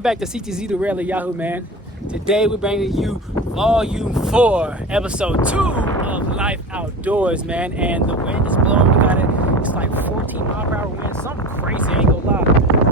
Welcome back to CTZ the Rarely Yahoo, man. Today we're bringing you Vol.4, Ep.2 of Life Outdoors, man. And the wind is blowing. We got it. It's like 14 mile per hour wind. Something crazy. I ain't gonna lie.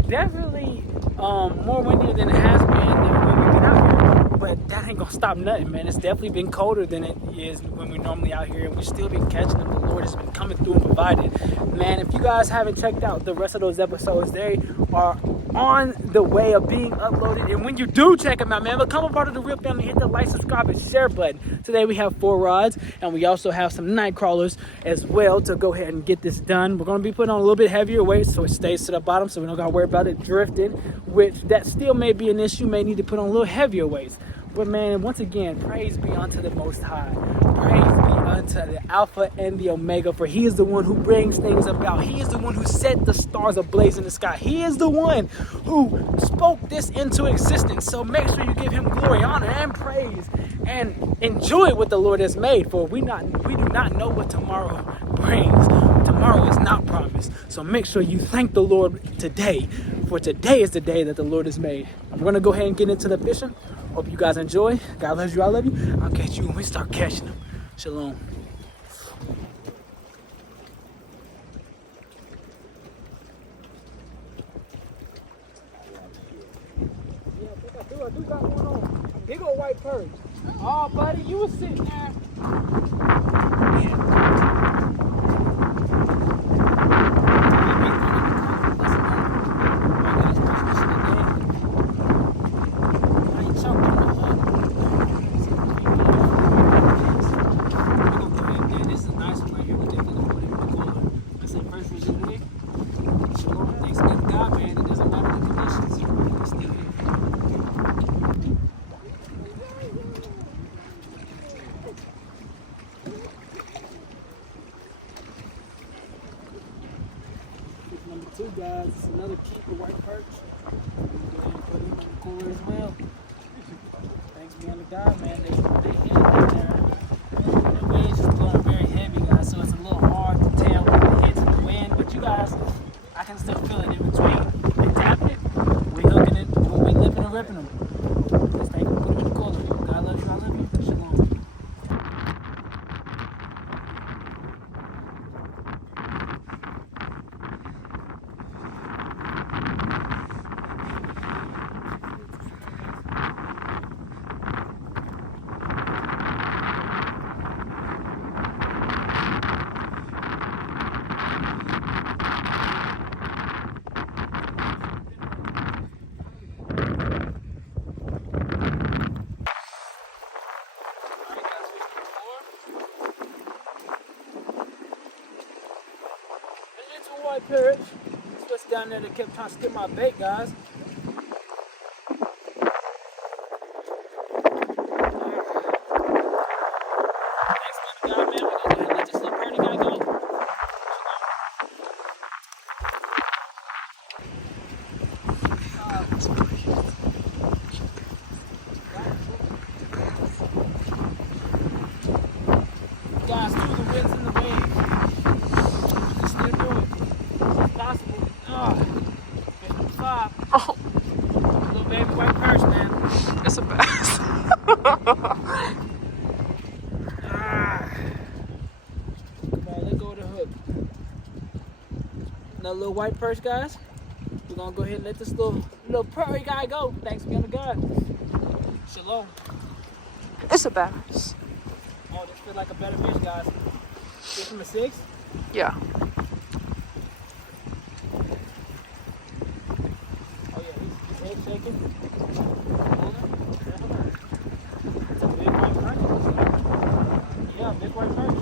Definitely more windier than it has been when we've been out here. But that ain't gonna stop nothing, man. It's definitely been colder than it is when we're normally out here, and we've still been catching them. The Lord has been coming through and provided. Man, if you guys haven't checked out the rest of those episodes, they are on the way of being uploaded. And when you do check them out, man, become a part of the real family. Hit the like, subscribe, and share button. Today we have 4 rods, and we also have some night crawlers as well to go ahead and get this done. We're going to be putting on a little bit heavier weight so it stays to the bottom, so we don't got to worry about it drifting, which that still may be an issue. May need to put on a little heavier weights. But man, once again, praise be unto the Most High. Praise be unto the Alpha and the Omega, for He is the one who brings things about. He is the one who set the stars ablaze in the sky. He is the one who spoke this into existence. So make sure you give Him glory, honor, and praise, and enjoy what the Lord has made. For we do not know what tomorrow brings. Tomorrow is not promised. So make sure you thank the Lord today, for today is the day that the Lord has made. I'm going to go ahead and get into the fishing. Hope you guys enjoy. God loves you. I love you. I'll catch you when we start catching them. Shalom. Yeah, I do got one on. Big old white perch. Oh, buddy, you was sitting there. Number 2, guys, it's another keeper white perch. We're going to put him in the cooler as well. Thanks be unto God, man. They hit it there. The wind's just blowing very heavy, guys, so it's a little hard to tell when it hits the wind. But you guys, I can still feel it in between. They tapped it, we hooking it, we lipping and ripping them. Let's take them, put them in the cooler. God loves you, I love you. Shalom. White perch. That's what's down there that kept trying to skip my bait, guys. Thanks, God, man. We're gonna go ahead and let this little birdie guy go. Guys, through the winds and the waves. Oh, Little baby white perch, man. it's a bass. Come on, let go of the hook. Another little white perch, guys. We're gonna go ahead and let this little prairie guy go. Thanks be unto God. Shalom. It's a bass. Oh, this feels like a better fish, guys. Fish from a 6? Yeah. Oh yeah, he's head shaking. It's a big white perch. Yeah, big white perch.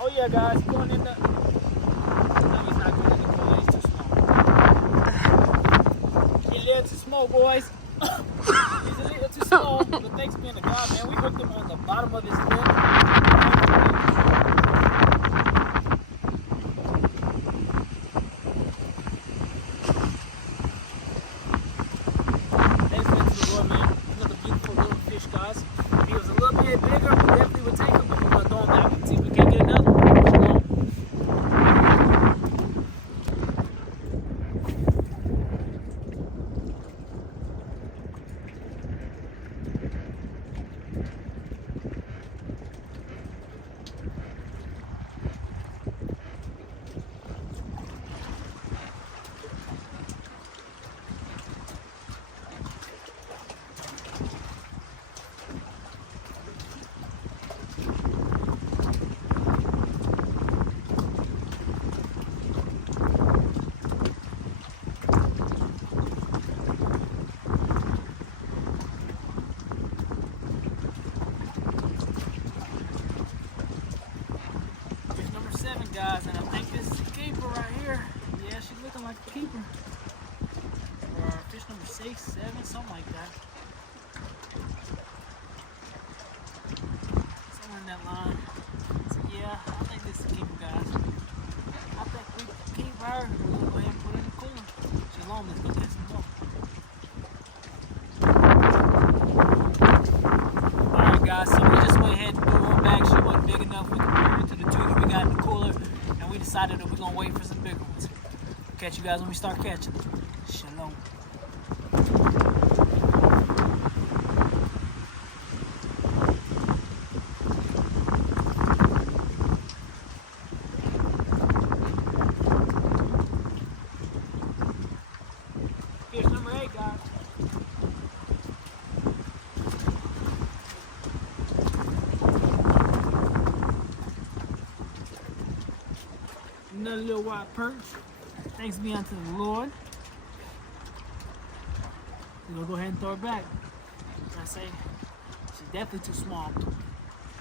Oh yeah, guys, he's going in the... No, he's not going in the cooler. He's too small. He's a little too small, boys. He's a little too small, but thanks be to God, man. We hooked him on the bottom of his lip. Thanks be to the Lord, man. Another beautiful little fish, guys. If he was a little bit bigger, we definitely would take him, but we're going to throw him back and see if we can get another one. Shalom. guys, and I think this is a keeper right here. Yeah, she's looking like a keeper. Or fish number 6, 7, something like that. Somewhere in that line. So yeah, I think this is a keeper, guys. I think we can keep her. We'll go ahead and put her in the cooler. Shalom, let's go get some more. Alright guys, so we just went ahead and threw her back. She wasn't big enough. We compared her to the 2 that we got in the cooler, and we decided that we're gonna wait for some bigger ones. Catch you guys when we start catching them. Shalom. Fish number 8, guys. Another little white perch. Thanks be unto the Lord. We're gonna go ahead and throw her back. I say she's definitely too small.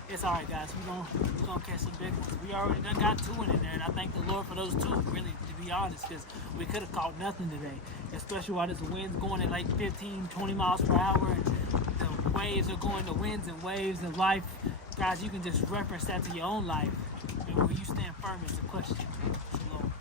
It's alright, guys. We're gonna catch some big ones. We already done got 2 in there, and I thank the Lord for those 2, really, to be honest, because we could have caught nothing today. Especially while this wind's going at like 15, 20 miles per hour, and the waves are going, the winds and waves of life. Guys, you can just reference that to your own life. And where you stand firm is the question. Shalom.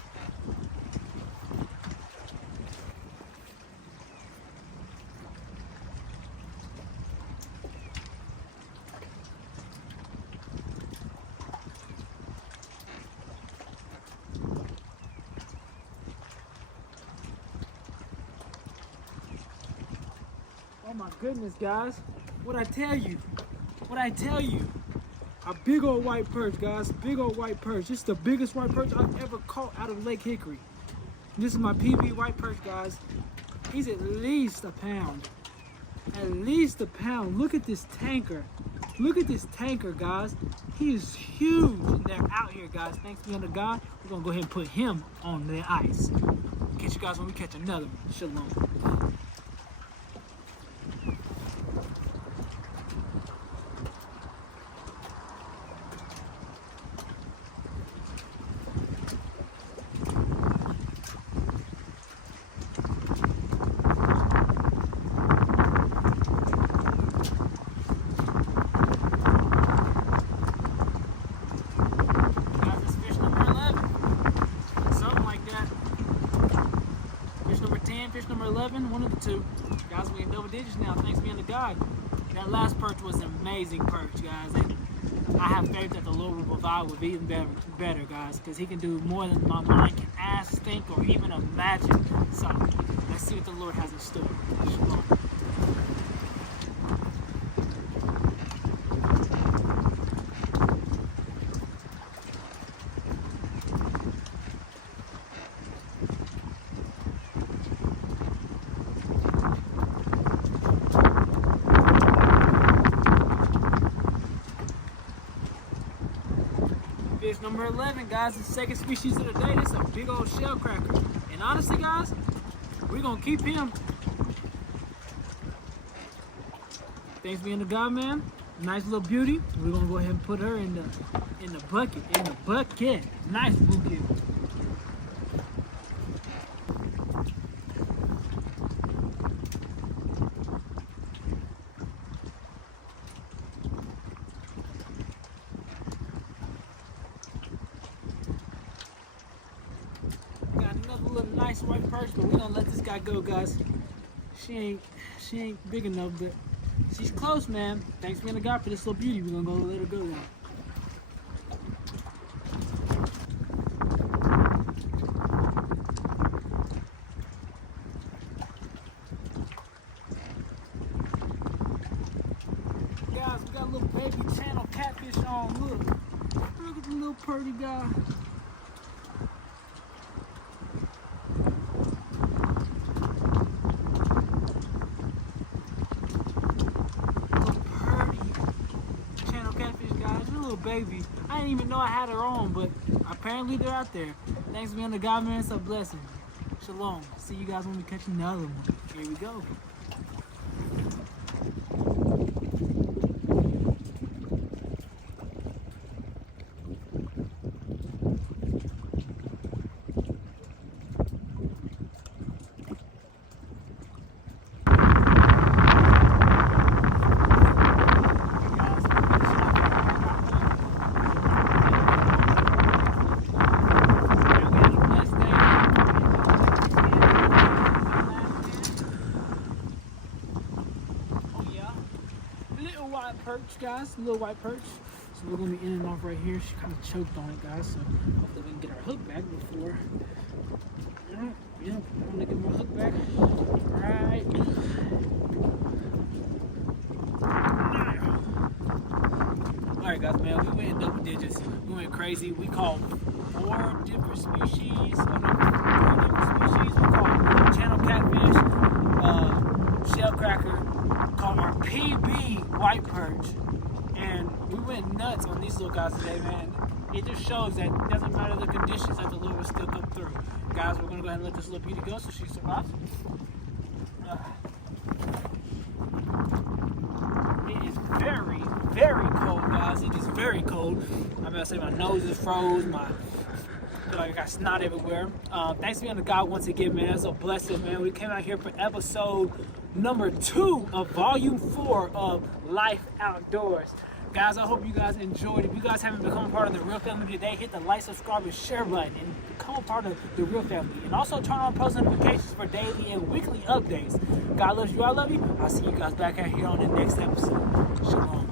Oh my goodness, guys. What'd I tell you? What'd I tell you? A big old white perch, guys. Big old white perch. This is the biggest white perch I've ever caught out of Lake Hickory. This is my PB white perch, guys. He's at least a pound. At least a pound. Look at this tanker. Look at this tanker, guys. He is huge. And they're out here, guys. Thanks be unto God. We're going to go ahead and put him on the ice. Catch you guys when we catch another one. Shalom. Fish number 11, one of the 2. Guys, we in double digits now, thanks be unto God. That last perch was an amazing perch, guys. And I have faith that the Lord will provide with even better, guys, because he can do more than my mind can ask, think, or even imagine. So, let's see what the Lord has in store. Shalom. Fish number 11, guys, the second species of the day. This is a big old shell cracker. And honestly, guys, we're going to keep him. Thanks be unto God, man. Nice little beauty. We're going to go ahead and put her in the bucket. In the bucket. Nice bluegill. Little nice white perch, but we're gonna let this guy go, guys. She ain't big enough, but she's close, man. Thanks be unto God for this little beauty. We're gonna go let her go now. Guys, we got a little baby channel catfish on. Look at the little pretty guy. Baby, I didn't even know I had her on, but apparently they're out there. Thanks be unto God, man. It's a blessing. Shalom. See you guys when we catch another one. Here we go. little white perch, guys. Little white perch. So we're gonna be in and off right here. She kind of choked on it, guys. So hopefully we can get our hook back before. Yeah, I'm gonna get my hook back. All right. All right, guys, man. We went in double digits. We went crazy. We caught 4 different species. We caught channel catfish, shell cracker, caught our PB white perch, and we went nuts on these little guys today, man. It just shows that it doesn't matter the conditions that the lure will still come through. Guys, we're gonna go ahead and let this little beauty go so she survives. It is very, very cold, guys. It is very cold. I'm gonna say my nose is froze. I feel like I got snot everywhere. Thanks be unto God once again, man. That's a blessing, man. We came out here for episode number 2 of volume 4 of Life Outdoors. Guys, I hope you guys enjoyed. If you guys haven't become a part of the Real Family today, hit the like, subscribe, and share button and become a part of the Real Family. And also turn on post notifications for daily and weekly updates. God loves you, I love you. I'll see you guys back out here on the next episode. Shalom.